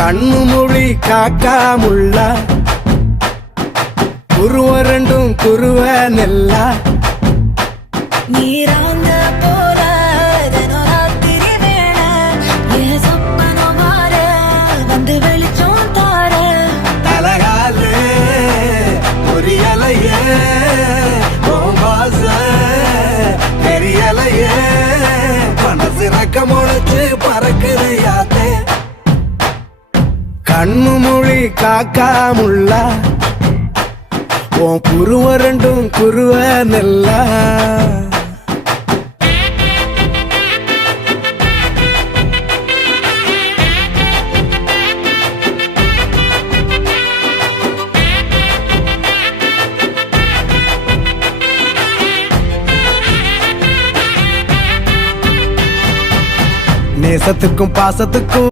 கண்ணு மொழி காக்காமுள்ள குருவ ரெண்டும் குருவ நெல்லா நீராங்க போல ராத்திரி வேண என் சொப்பனம் மாற வந்து வெளிச்சம் தார தலகாலே பொரியலையே ஓம்பாச பெரியலையே மனசு ரக்க முளைச்சு பறக்குதையாத்தே கண்ணு மொழி காக்காமுள்ள உன் குருவ ரெண்டும் குருவ நெல்லா நேசத்துக்கும் பாசத்துக்கும்